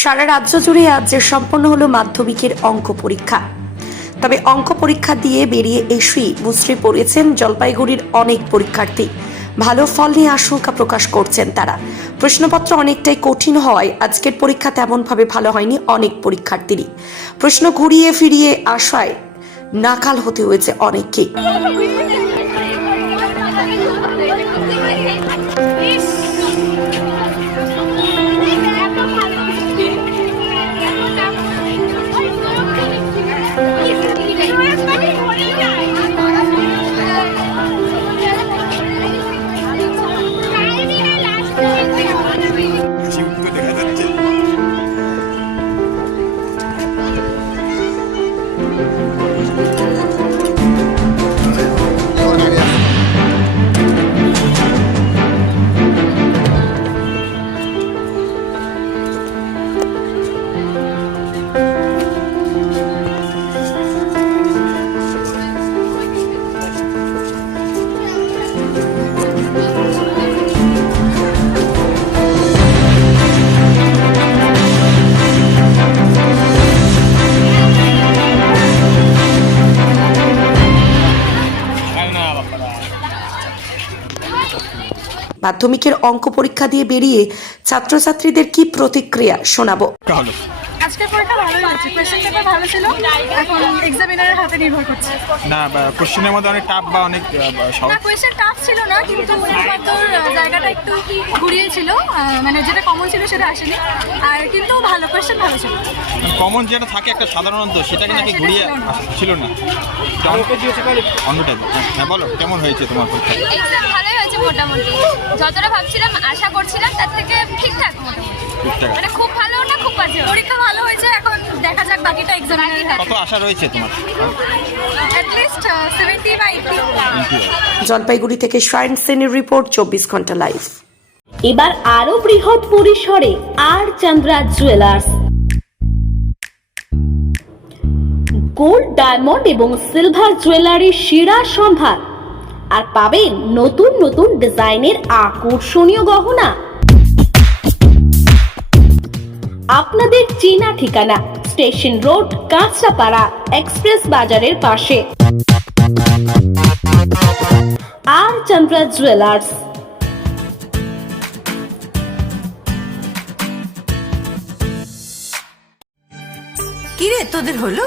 সারা রাজ্য জুড়ে আজ যে সম্পন্ন হলো মাধ্যমিকের অঙ্ক পরীক্ষা। তবে অঙ্ক পরীক্ষা দিয়ে বেরিয়ে এসেই মুচড়ে পড়েছেন জলপাইগুড়ির অনেক পরীক্ষার্থী। ভালো ফল নিয়ে আশঙ্কা প্রকাশ করছেন তারা। প্রশ্নপত্র অনেকটাই কঠিন হওয়ায় আজকের পরীক্ষা তেমনভাবে ভালো হয়নি অনেক পরীক্ষার্থীরই। প্রশ্ন ঘুরিয়ে ফিরিয়ে আসায় নাকাল হতে হয়েছে অনেককে। মাধ্যমিকের অঙ্ক পরীক্ষা দিয়ে বেরিয়ে ছাত্রছাত্রীদের কি প্রতিক্রিয়া শোনাবো? হলো আজকের পরীক্ষা ভালোই হয়েছে। কোয়েশ্চেন পেপার ভালো ছিল। এখন এক্সামিনারের হাতে নির্ভর করছে। না কোশ্চেনের মধ্যে অনেক টাফ বা অনেক না কোয়েশ্চেন টাফ ছিল না কিন্তু শুধুমাত্র জায়গাটা একটু ঘুরিয়েছিল মানে যেটা কমন ছিল সেটা আসেনি। আর কিন্তু ভালো কোয়েশ্চেন ভালো ছিল। কমন যেটা থাকে একটা সাধারণত সেটাকে নাকি ঘুরিয়ে ছিল না। অন্য টাইপ হ্যাঁ বলো কেমন হয়েছে তোমার পরীক্ষা? মোটামুটি। যতটা ভাবছিলাম আশা করছিলাম তার থেকে ঠিকঠাক মোটামুটি। মানে খুব ভালো না খুব বাজে? পরীক্ষা ভালো হয়েছে এখন দেখা যাক বাকিটা হাতে কত আশা রয়েছে তোমার? অ্যাটলিস্ট সেভেন্টি বা এইটি জলপাইগুড়ি থেকে শাইন সেনের রিপোর্ট চব্বিশ ঘণ্টা লাইভ এবার আরও বৃহৎ পরিসরে R Chandra jewellers gold diamond এবং সিলভার জুয়েলারির সেরা সম্ভার। আর পাবেন নতুন নতুন ডিজাইনের আকর্ষণীয় গহনা। আপনাদের চেনা ঠিকানা স্টেশন রোড, কাঁচরাপাড়া, এক্সপ্রেস বাজারের পাশে। R Chandra jewellers. কিরে, তোদের হলো?